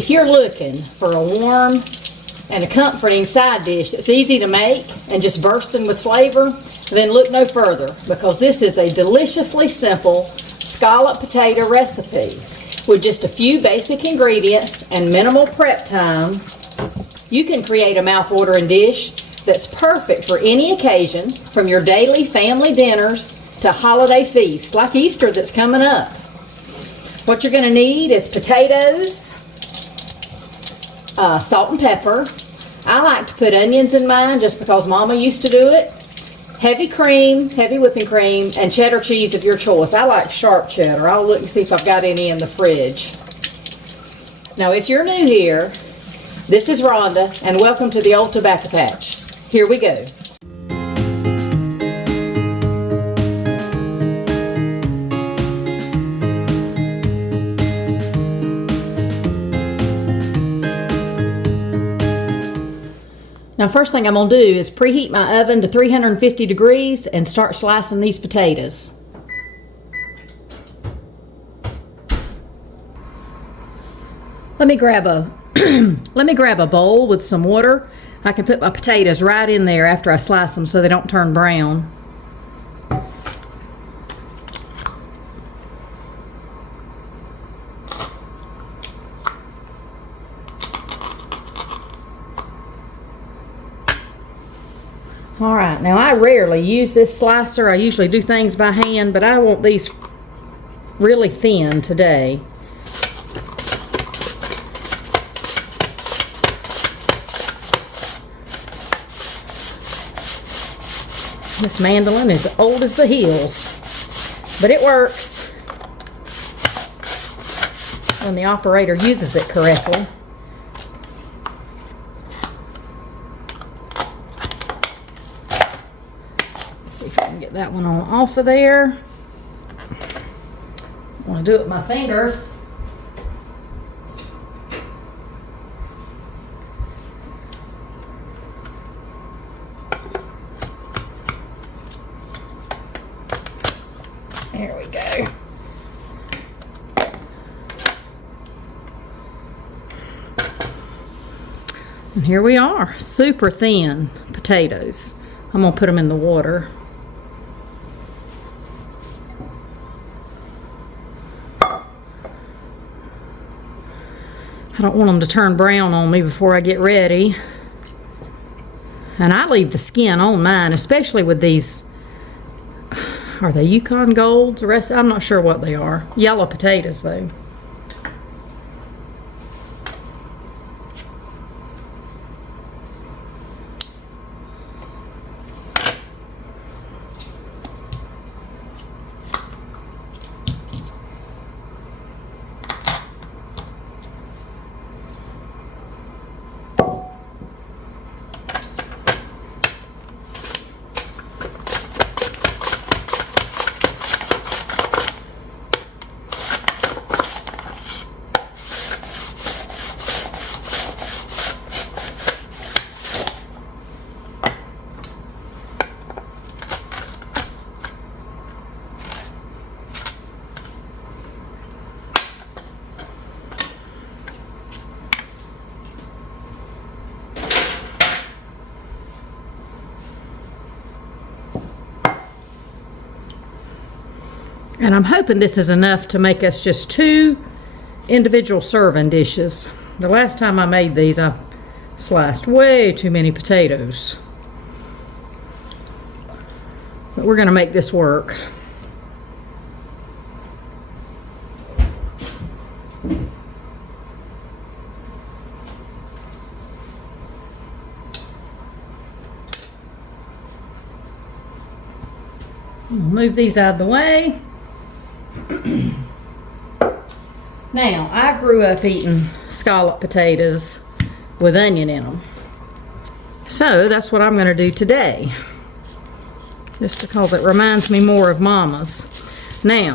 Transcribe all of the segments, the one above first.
if you're looking for a warm and a comforting side dish that's easy to make and just bursting with flavor, then look no further, because this is a deliciously simple scalloped potato recipe with just a few basic ingredients and minimal prep time. You can create a mouth-watering dish that's perfect for any occasion, from your daily family dinners to holiday feasts like Easter that's coming up. What you're going to need is potatoes, salt and pepper. I like to put onions in mine just because Mama used to do it. Heavy cream, heavy whipping cream, and cheddar cheese of your choice. I like sharp cheddar. I'll look and see if I've got any in the fridge. Now, if you're new here, this is Rhonda, and welcome to the Old Tobacco Patch. Here we go. Now, first thing I'm going to do is preheat my oven to 350 degrees and start slicing these potatoes. Let me grab a bowl with some water. I can put my potatoes right in there after I slice them so they don't turn brown. All right, now I rarely use this slicer. I usually do things by hand, but I want these really thin today. This mandolin is old as the hills, but it works when the operator uses it correctly. See if I can get that one on off of there. I want to do it with my fingers. There we go. And here we are, super thin potatoes. I'm gonna put them in the water. I don't want them to turn brown on me before I get ready. And I leave the skin on mine, especially with these, are they Yukon Golds? I'm not sure what they are. Yellow potatoes though. And I'm hoping this is enough to make us just 2 individual serving dishes. The last time I made these, I sliced way too many potatoes. But we're gonna make this work. I'll move these out of the way. Now, I grew up eating scalloped potatoes with onion in them. So that's what I'm going to do today. Just because it reminds me more of Mama's. Now,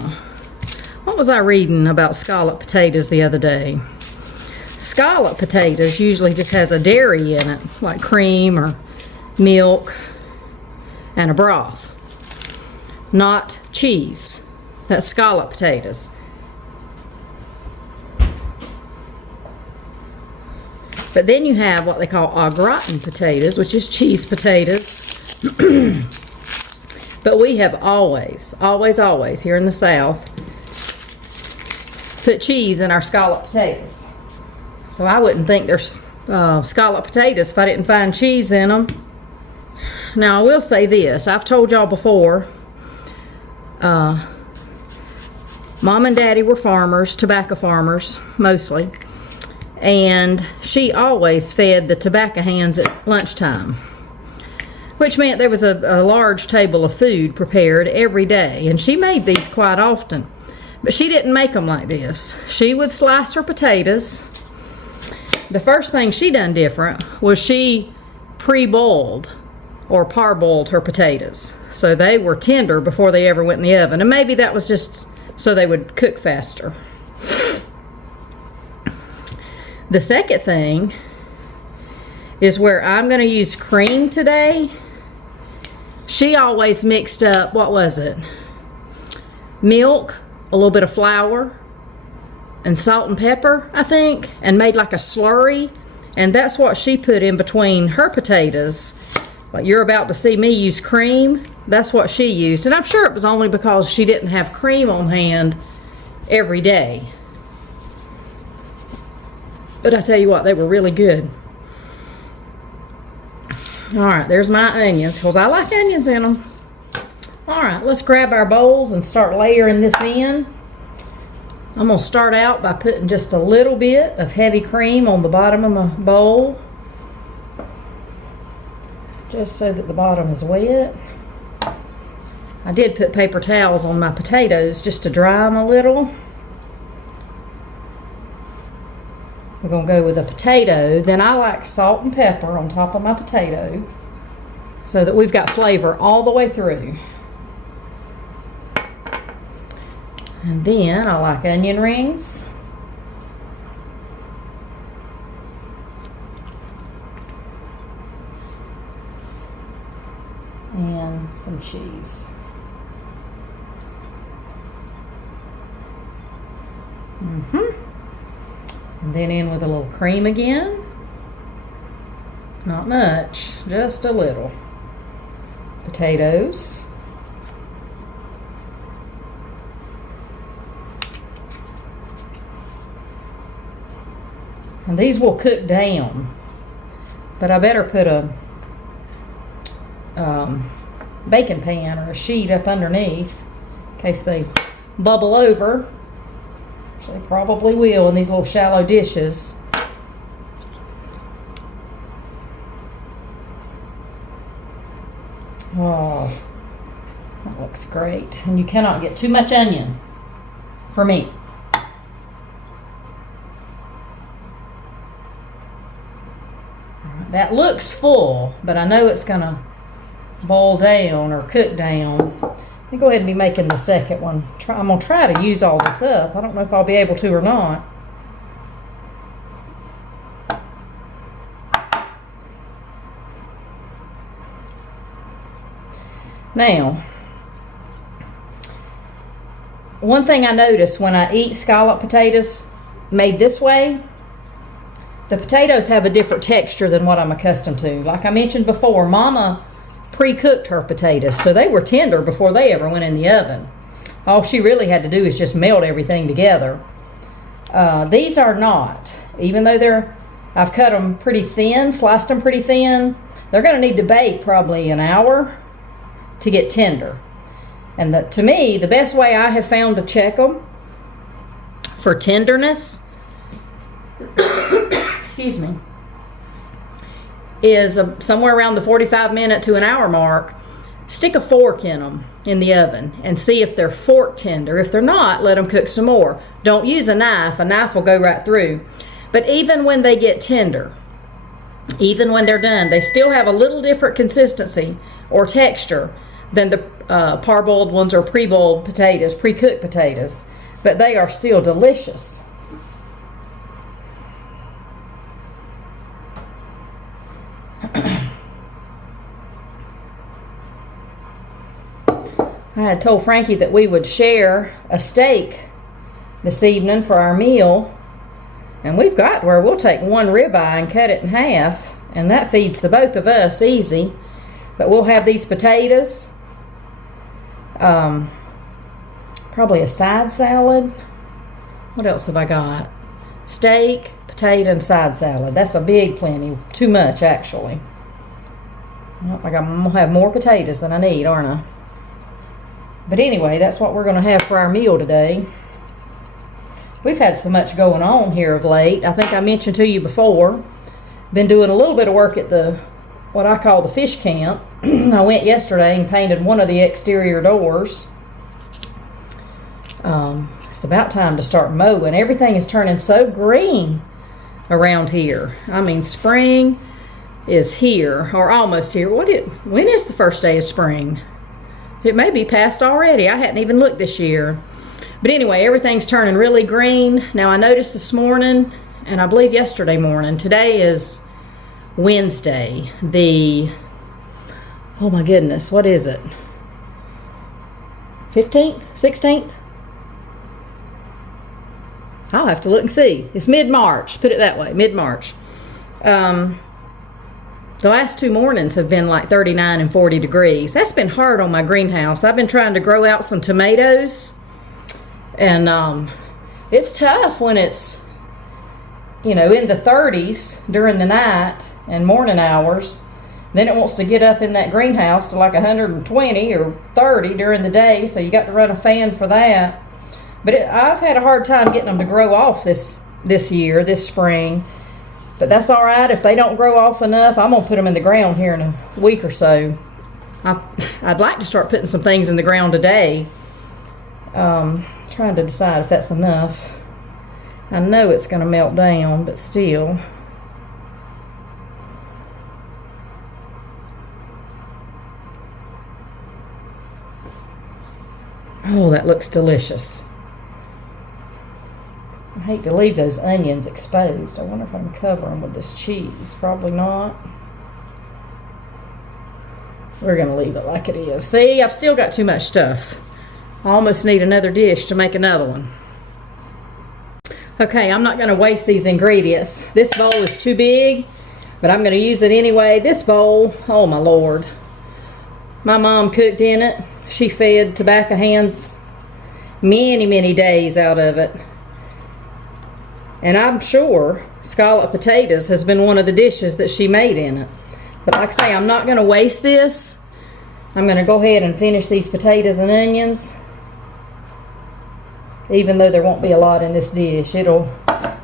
what was I reading about scalloped potatoes the other day? Scalloped potatoes usually just has a dairy in it, like cream or milk and a broth. Not cheese. That's scalloped potatoes. But then you have what they call au gratin potatoes, which is cheese potatoes. But we have always here in the South put cheese in our scalloped potatoes. So I wouldn't think there's scalloped potatoes if I didn't find cheese in them. Now I will say this, I've told y'all before, Mom and Daddy were farmers, tobacco farmers mostly, and she always fed the tobacco hands at lunchtime, which meant there was a large table of food prepared every day, and she made these quite often. But she didn't make them like this. She would slice her potatoes. The first thing she done different was she pre-boiled or parboiled her potatoes, so they were tender before they ever went in the oven, and maybe that was just so they would cook faster. The second thing is where I'm going to use cream today. She always mixed up, what was it? Milk, a little bit of flour, and salt and pepper, I think, and made like a slurry. And that's what she put in between her potatoes. Like you're about to see me use cream, that's what she used. And I'm sure it was only because she didn't have cream on hand every day. But I tell you what, they were really good. All right, there's my onions, because I like onions in them. All right, let's grab our bowls and start layering this in. I'm going to start out by putting just a little bit of heavy cream on the bottom of my bowl, just so that the bottom is wet. I did put paper towels on my potatoes just to dry them a little. We're going to go with a potato. Then I like salt and pepper on top of my potato so that we've got flavor all the way through. And then I like onion rings. And some cheese. And then in with a little cream again. Not much, just a little. Potatoes. And these will cook down, but I better put a baking pan or a sheet up underneath in case they bubble over. So they probably will in these little shallow dishes. Oh, that looks great. And you cannot get too much onion for me. That looks full, but I know it's gonna boil down or cook down. Let me go ahead and be making the second one. I'm gonna try to use all this up. I don't know if I'll be able to or not. Now, one thing I notice when I eat scalloped potatoes made this way, the potatoes have a different texture than what I'm accustomed to. Like I mentioned before, Mama pre-cooked her potatoes, so they were tender before they ever went in the oven. All she really had to do is just melt everything together. These are not. Even though I've cut them pretty thin, sliced them pretty thin, they're going to need to bake probably an hour to get tender. And to me, the best way I have found to check them for tenderness excuse me, is somewhere around the 45-minute to an hour mark. Stick a fork in them in the oven and see if they're fork tender. If they're not, let them cook some more. Don't use a knife will go right through. But even when they get tender, even when they're done, they still have a little different consistency or texture than the parboiled ones or pre-boiled potatoes, pre-cooked potatoes, but they are still delicious. I had told Frankie that we would share a steak this evening for our meal, And we've got where we'll take one ribeye and cut it in half, and that feeds the both of us easy. But we'll have these potatoes, probably a side salad. What else have I got? Steak, potato, and side salad. That's a big plenty. Too much, actually. I'm gonna have more potatoes than I need, aren't I? But anyway, that's what we're gonna have for our meal today. We've had so much going on here of late. I think I mentioned to you before, been doing a little bit of work at the, what I call the fish camp. I went yesterday and painted one of the exterior doors. It's about time to start mowing. Everything is turning so green around here. I mean, spring is here, or almost here. When is the first day of spring? It may be past already. I hadn't even looked this year. But anyway, everything's turning really green. Now, I noticed this morning, and I believe yesterday morning, today is Wednesday, oh my goodness, what is it? 15th? 16th? I'll have to look and see. It's mid-March, put it that way, mid-March. The last 2 mornings have been like 39 and 40 degrees. That's been hard on my greenhouse. I've been trying to grow out some tomatoes. And it's tough when it's, in the 30s during the night and morning hours. Then it wants to get up in that greenhouse to like 120 or 30 during the day, so you got to run a fan for that. But I've had a hard time getting them to grow off this spring. But that's all right. If they don't grow off enough, I'm going to put them in the ground here in a week or so. I'd like to start putting some things in the ground today. Trying to decide if that's enough. I know it's going to melt down, but still. Oh, that looks delicious. I hate to leave those onions exposed. I wonder if I can cover them with this cheese. Probably not. We're going to leave it like it is. See, I've still got too much stuff. I almost need another dish to make another one. Okay, I'm not going to waste these ingredients. This bowl is too big, but I'm going to use it anyway. This bowl, oh my Lord. My mom cooked in it. She fed tobacco hands many, many days out of it. And I'm sure Scarlet Potatoes has been one of the dishes that she made in it. But like I say, I'm not going to waste this. I'm going to go ahead and finish these potatoes and onions. Even though there won't be a lot in this dish, it'll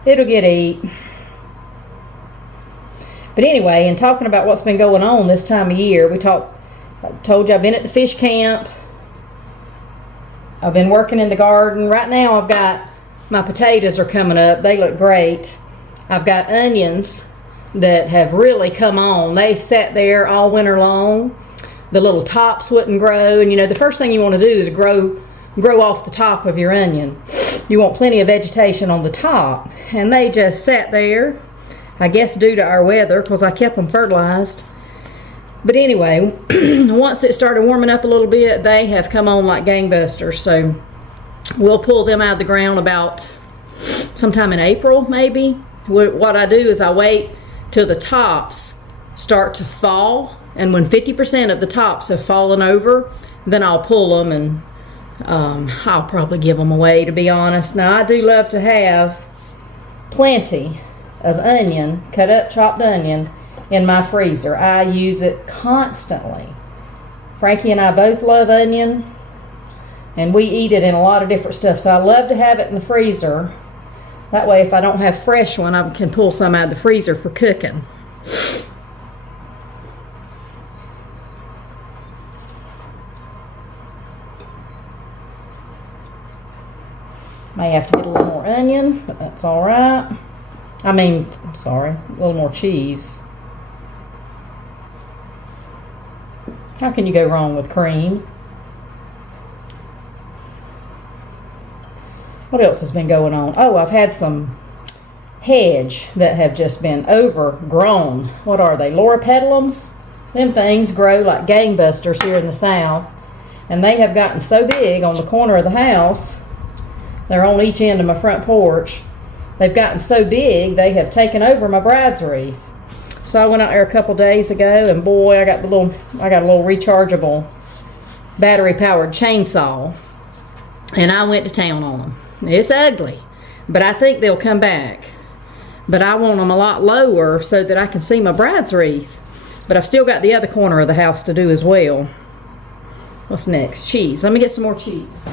get eat. But anyway, in talking about what's been going on this time of year, I told you I've been at the fish camp. I've been working in the garden. Right now I've got my potatoes are coming up. They look great. I've got onions that have really come on. They sat there all winter long. The little tops wouldn't grow, and the first thing you want to do is grow off the top of your onion. You want plenty of vegetation on the top, and they just sat there, I guess due to our weather, because I kept them fertilized. But anyway, once it started warming up a little bit, they have come on like gangbusters. So we'll pull them out of the ground about sometime in April, maybe. What I do is I wait till the tops start to fall, and when 50% of the tops have fallen over, then I'll pull them, and I'll probably give them away, to be honest. Now, I do love to have plenty of onion, cut up chopped onion, in my freezer. I use it constantly. Frankie and I both love onion, and we eat it in a lot of different stuff, so I love to have it in the freezer. That way, if I don't have fresh one, I can pull some out of the freezer for cooking. May have to get a little more onion, but that's all right. I'm sorry, a little more cheese. How can you go wrong with cream? What else has been going on? Oh, I've had some hedge that have just been overgrown. What are they? Loropetalums? Them things grow like gangbusters here in the South. And they have gotten so big on the corner of the house. They're on each end of my front porch. they've gotten so big, they have taken over my bride's wreath. So I went out there a couple days ago, and boy, I got a little rechargeable battery-powered chainsaw, and I went to town on them. It's ugly, but I think they'll come back. But I want them a lot lower so that I can see my bride's wreath. But I've still got the other corner of the house to do as well. What's next? Cheese. Let me get some more cheese.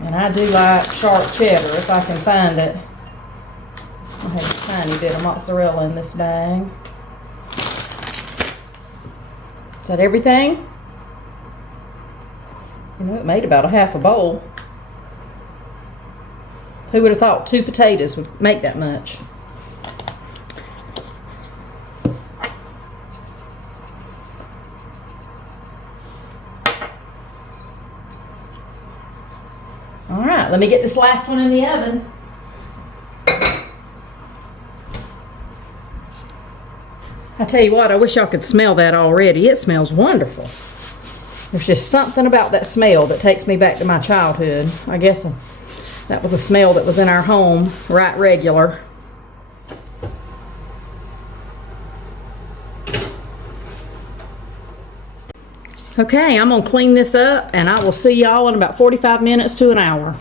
And I do like sharp cheddar if I can find it. I have a tiny bit of mozzarella in this bag. Is that everything? You know, it made about a half a bowl. Who would have thought 2 potatoes would make that much? All right, let me get this last one in the oven. I tell you what, I wish y'all could smell that already. It smells wonderful. There's just something about that smell that takes me back to my childhood. I guess that was a smell that was in our home, right regular. Okay, I'm gonna clean this up, and I will see y'all in about 45 minutes to an hour.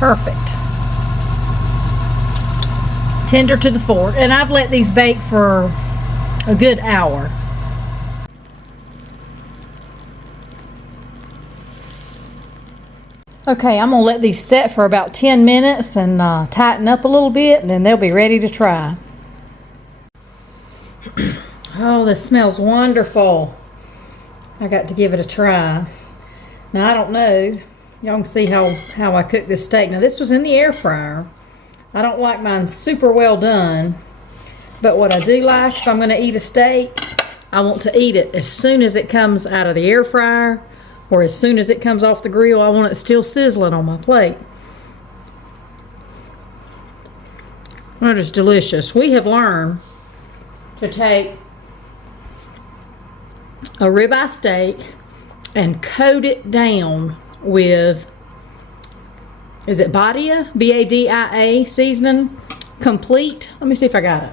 Perfect. Tender to the fork, and I've let these bake for a good hour. Okay, I'm gonna let these set for about 10 minutes and tighten up a little bit, and then they'll be ready to try. Oh, this smells wonderful. I got to give it a try. Now, I don't know. Y'all can see how I cook this steak. Now, this was in the air fryer. I don't like mine super well done, but what I do like, if I'm gonna eat a steak, I want to eat it as soon as it comes out of the air fryer, or as soon as it comes off the grill. I want it still sizzling on my plate. That is delicious. We have learned to take a ribeye steak and coat it down with, is it Badia? B-A-D-I-A seasoning, complete. Let me see if I got it.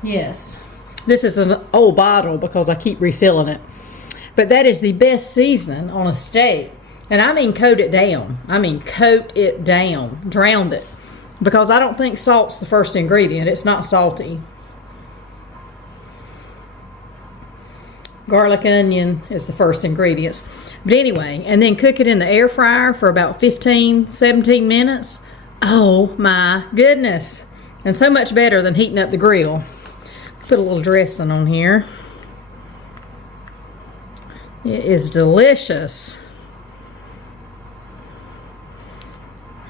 Yes, this is an old bottle because I keep refilling it. But that is the best seasoning on a steak. And I mean coat it down. I mean coat it down, drown it. Because I don't think salt's the first ingredient. It's not salty. Garlic and onion is the first ingredients. But anyway, and then cook it in the air fryer for about 15, 17 minutes. Oh my goodness. And so much better than heating up the grill. Put a little dressing on here. It is delicious.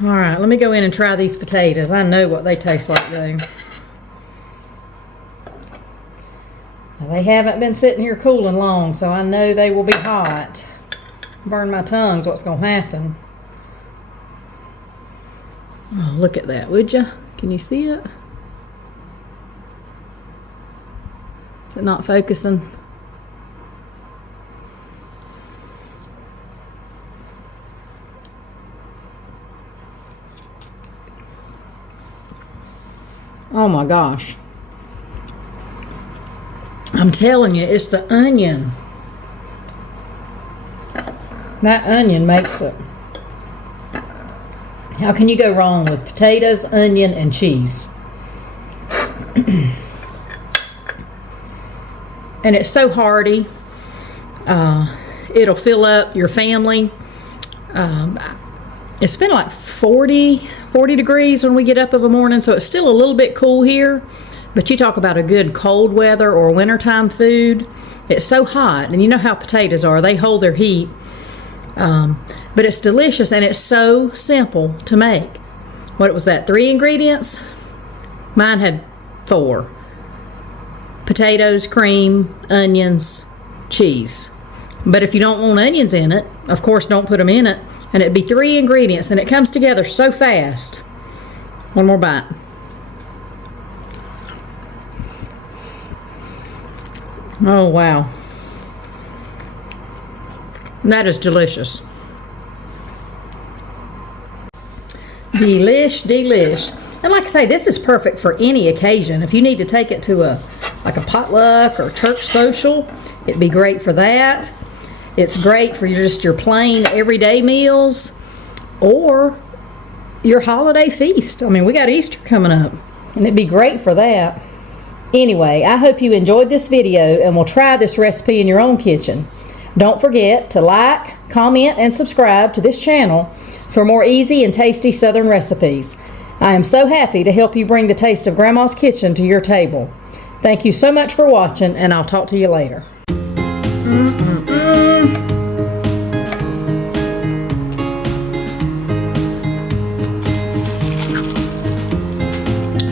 All right, let me go in and try these potatoes. I know what they taste like though. Now, they haven't been sitting here cooling long, so I know they will be hot. Burn my tongue's what's gonna happen. Oh, look at that, would you? Can you see it? Is it not focusing? Oh my gosh. I'm telling you, it's the onion. That onion makes it. How can you go wrong with potatoes, onion, and cheese? And it's so hearty. It'll fill up your family. It's been like 40 degrees when we get up of a morning, so it's still a little bit cool here. But you talk about a good cold weather or wintertime food. It's so hot, and you know how potatoes are. They hold their heat. But it's delicious, and it's so simple to make. What was that, 3 ingredients? Mine had 4. Potatoes, cream, onions, cheese. But if you don't want onions in it, of course don't put them in it. And it'd be 3 ingredients, and it comes together so fast. One more bite. Oh, wow. That is delicious. Delish. And like I say, this is perfect for any occasion. If you need to take it to a potluck or church social, it'd be great for that. It's great for your plain everyday meals or your holiday feast. I mean, we got Easter coming up, and it'd be great for that. Anyway, I hope you enjoyed this video and will try this recipe in your own kitchen. Don't forget to like, comment, and subscribe to this channel for more easy and tasty Southern recipes. I am so happy to help you bring the taste of Grandma's kitchen to your table. Thank you so much for watching, and I'll talk to you later.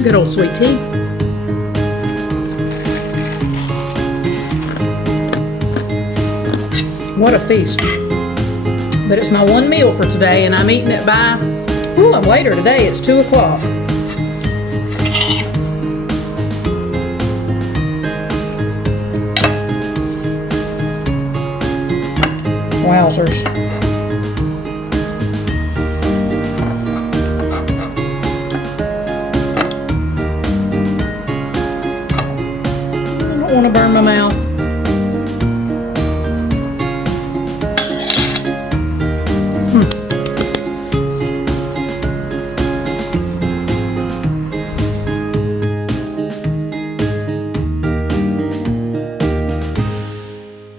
Good old sweet tea. What a feast. But it's my one meal for today, and I'm eating it by, I'm later today, it's 2 o'clock. Wowzers.